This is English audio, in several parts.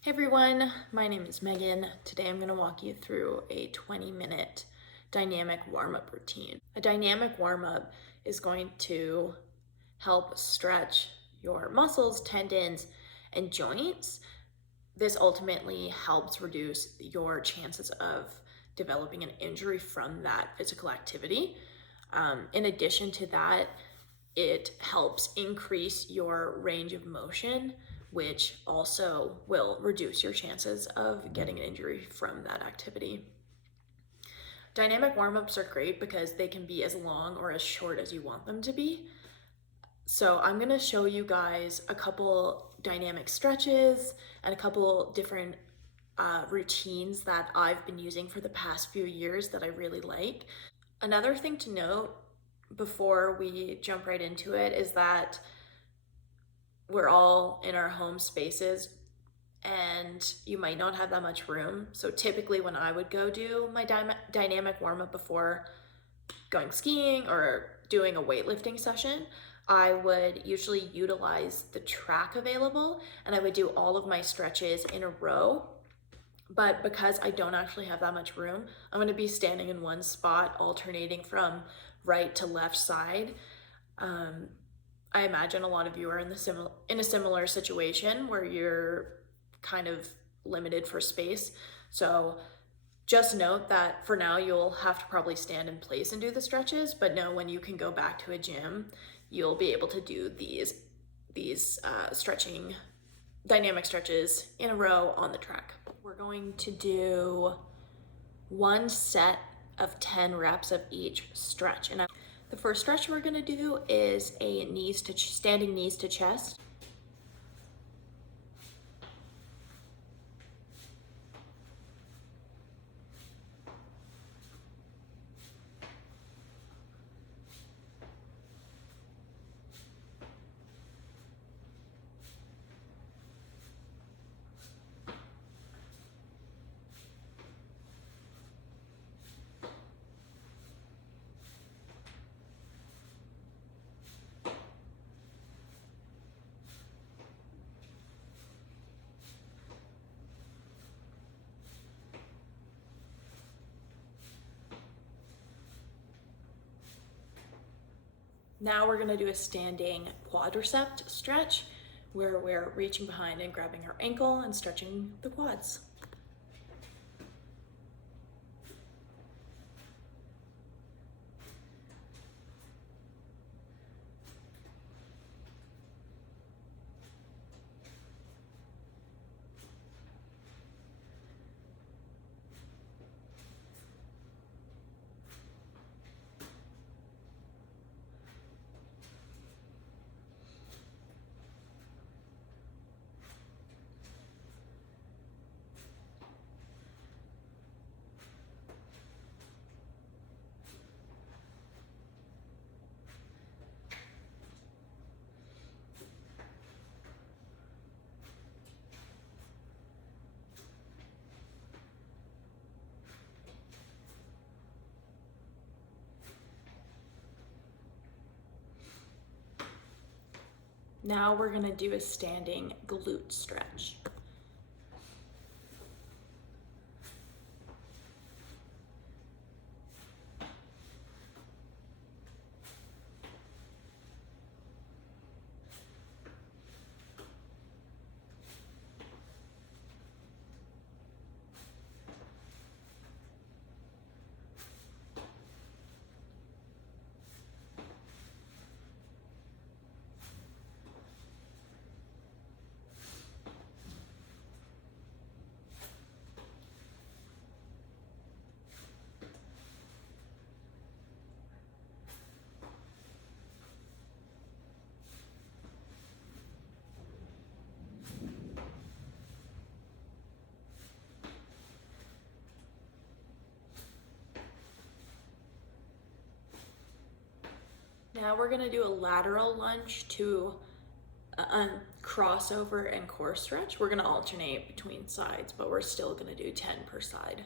Hey everyone, my name is Megan. Today I'm going to walk you through a 20-minute dynamic warm-up routine. A dynamic warm-up is going to help stretch your muscles, tendons, and joints. This ultimately helps reduce your chances of developing an injury from that physical activity. In addition to that, it helps increase your range of motion, which also will reduce your chances of getting an injury from that activity. Dynamic warm-ups are great because they can be as long or as short as you want them to be. So I'm going to show you guys a couple dynamic stretches and a couple different routines that I've been using for the past few years that I really like. Another thing to note before we jump right into it is that we're all in our home spaces and you might not have that much room. So typically when I would go do my dynamic warm-up before going skiing or doing a weightlifting session, I would usually utilize the track available and I would do all of my stretches in a row. But because I don't actually have that much room, I'm going to be standing in one spot alternating from right to left side. I imagine a lot of you are in a similar situation where you're kind of limited for space. So just note that for now you'll have to probably stand in place and do the stretches, but know when you can go back to a gym, you'll be able to do these dynamic stretches in a row on the track. We're going to do one set of 10 reps of each stretch. And the first stretch we're going to do is a standing knees to chest. Now we're going to do a standing quadricep stretch where we're reaching behind and grabbing our ankle and stretching the quads. Now we're going to do a standing glute stretch. Now we're going to do a lateral lunge to crossover and core stretch. We're going to alternate between sides, but we're still going to do 10 per side.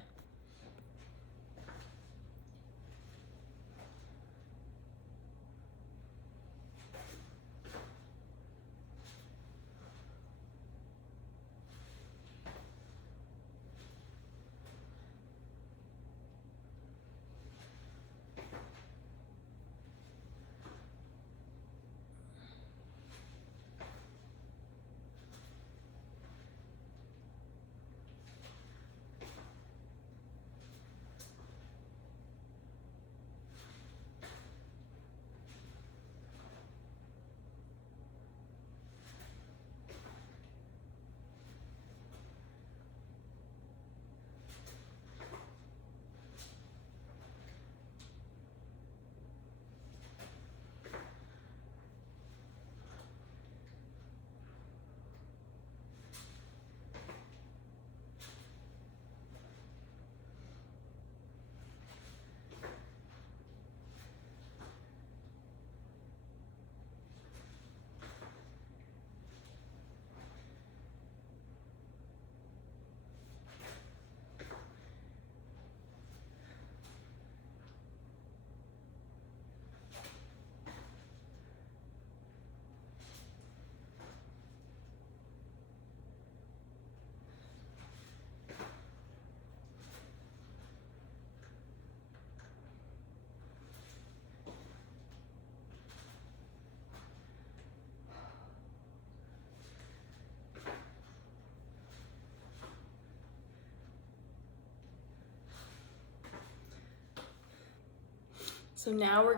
So now we're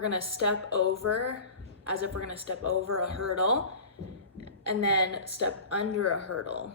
gonna step over as if we're gonna step over a hurdle and then step under a hurdle.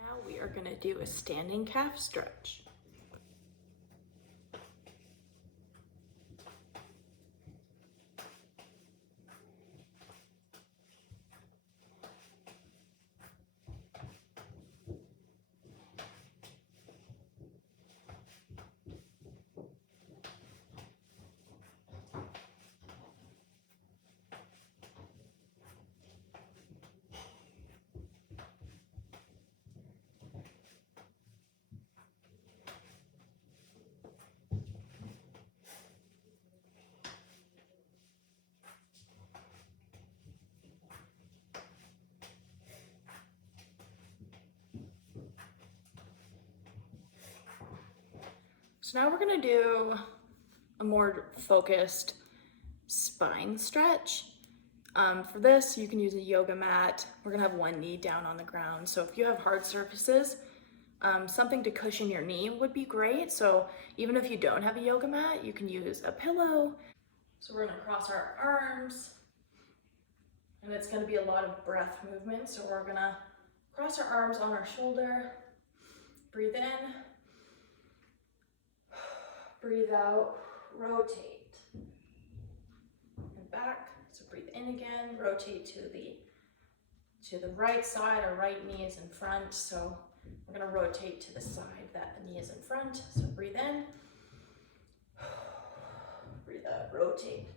Now we are gonna do a standing calf stretch. So now we're gonna do a more focused spine stretch. For this, you can use a yoga mat. We're gonna have one knee down on the ground. So if you have hard surfaces, something to cushion your knee would be great. So even if you don't have a yoga mat, you can use a pillow. So we're gonna cross our arms, and it's gonna be a lot of breath movement. So we're gonna cross our arms on our shoulder, breathe in, breathe out, rotate, and back. So breathe in again, rotate to the right side. Our right knee is in front, so we're gonna rotate to the side that the knee is in front. So breathe in, breathe out, rotate.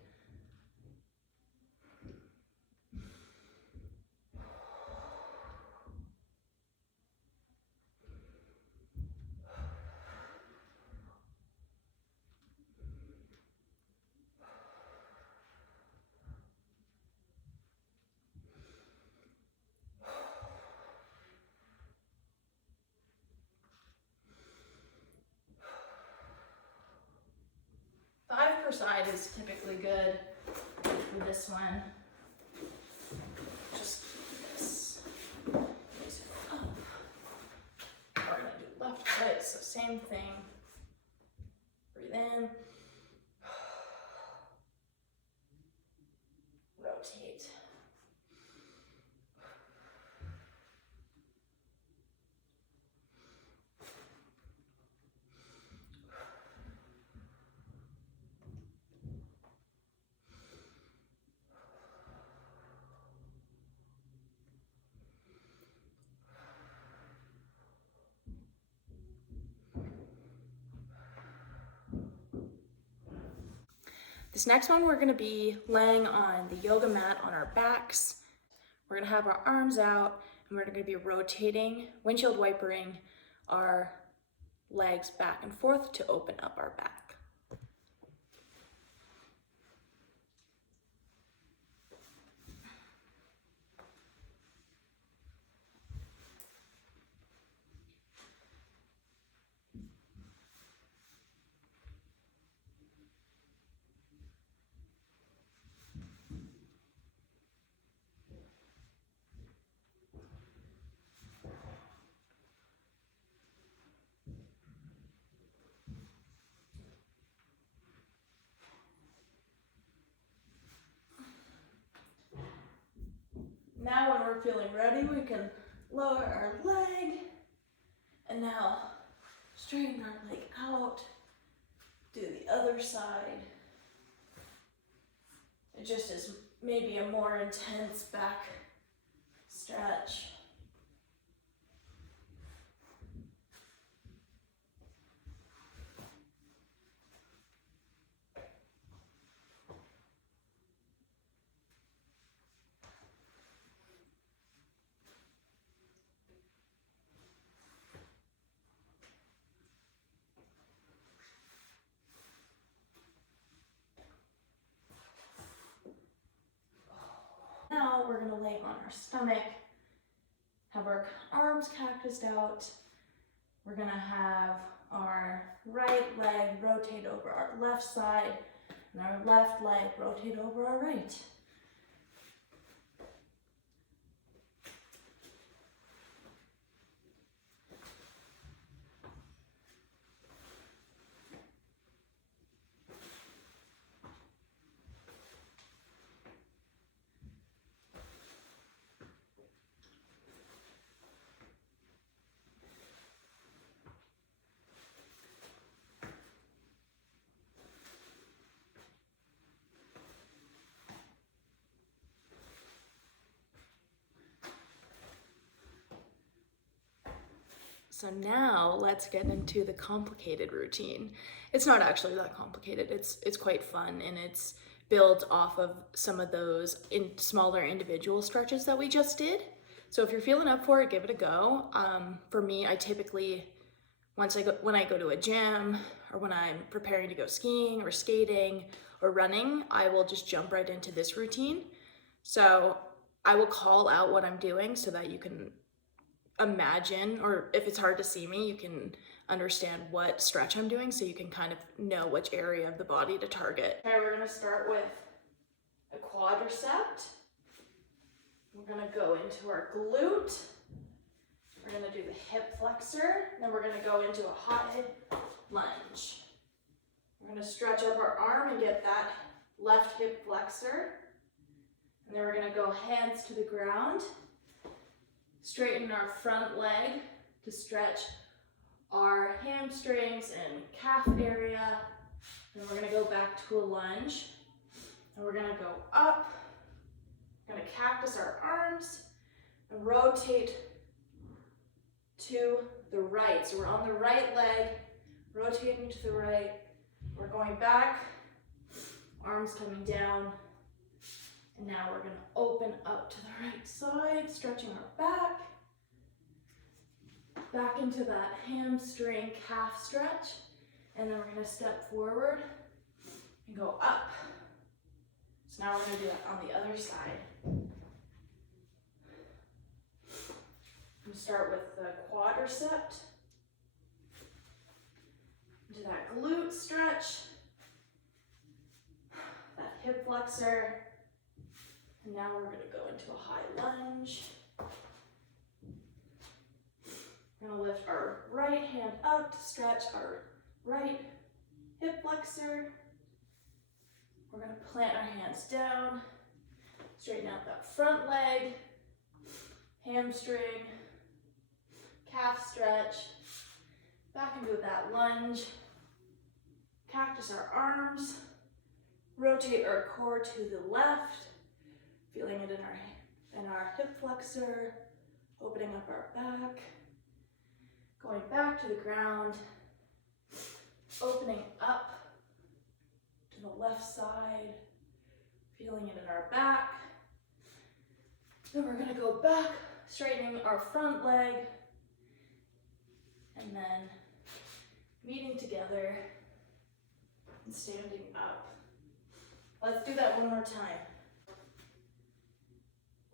Five per side is typically good for this one. Just this. Oh. We're gonna do left foot, so same thing. Breathe in. Rotate. This next one, we're gonna be laying on the yoga mat on our backs. We're gonna have our arms out, and we're gonna be rotating, windshield wipering our legs back and forth to open up our back. we're feeling ready, we can lower our leg. And now straighten our leg out. Do the other side. It just is maybe a more intense back stretch. Now we're gonna lay on our stomach, have our arms cactused out. We're gonna have our right leg rotate over our left side and our left leg rotate over our right. So now let's get into the complicated routine. It's not actually that complicated. It's quite fun, and it's built off of some of those smaller individual stretches that we just did. So if you're feeling up for it, give it a go. For me, I typically, when I go to a gym or when I'm preparing to go skiing or skating or running, I will just jump right into this routine. So I will call out what I'm doing so that you can imagine, or if it's hard to see me, you can understand what stretch I'm doing so you can kind of know which area of the body to target. Okay, we're gonna start with a quadricep. We're gonna go into our glute. We're gonna do the hip flexor, then we're gonna go into a hot head lunge. We're gonna stretch up our arm and get that left hip flexor. And then we're gonna go hands to the ground. Straighten our front leg to stretch our hamstrings and calf area. Then we're gonna go back to a lunge. And we're gonna go up. We're gonna cactus our arms and rotate to the right. So we're on the right leg, rotating to the right. We're going back, arms coming down. And now we're gonna open up to the right side, stretching our back into that hamstring calf stretch. And then we're gonna step forward and go up. So now we're gonna do that on the other side. I'm gonna start with the quadricep. Do that glute stretch, that hip flexor. And now we're gonna go into a high lunge. We're gonna lift our right hand up to stretch our right hip flexor. We're gonna plant our hands down, straighten out that front leg, hamstring, calf stretch, back into that lunge, cactus our arms, rotate our core to the left, feeling it in our hip flexor, opening up our back, going back to the ground, opening up to the left side, feeling it in our back. Then we're gonna go back, straightening our front leg, and then meeting together and standing up. Let's do that one more time.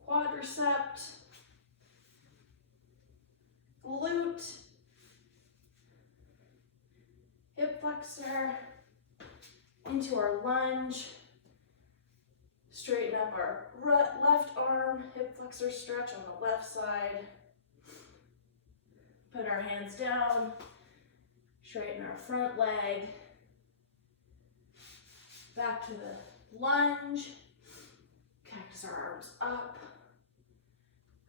Quadricep, glute, hip flexor, into our lunge, straighten up our left arm, hip flexor stretch on the left side, put our hands down, straighten our front leg, back to the lunge, cactus our arms up,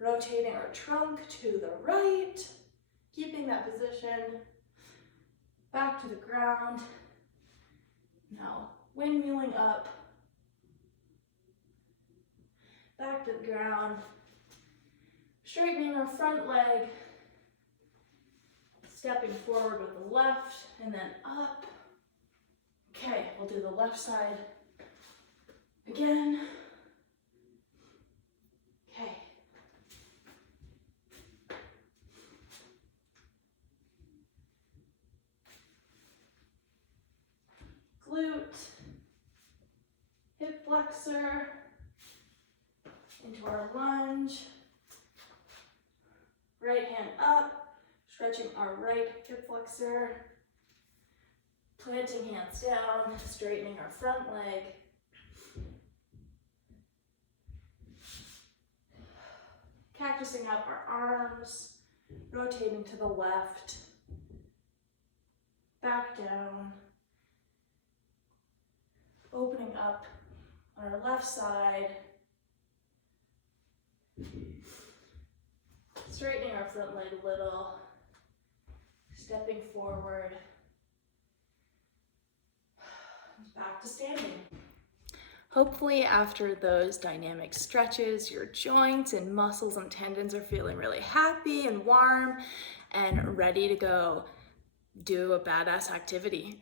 rotating our trunk to the right, keeping that position, back to the ground. Now, windmilling up, back to the ground, straightening our front leg, stepping forward with the left, and then up. Okay, we'll do the left side again. Okay. Glute, hip flexor, into our lunge. Right hand up, stretching our right hip flexor. Planting hands down, straightening our front leg. Cactusing up our arms, rotating to the left, back down, opening up on our left side, straightening our front leg a little, stepping forward, back to standing. Hopefully after those dynamic stretches, your joints and muscles and tendons are feeling really happy and warm and ready to go do a badass activity.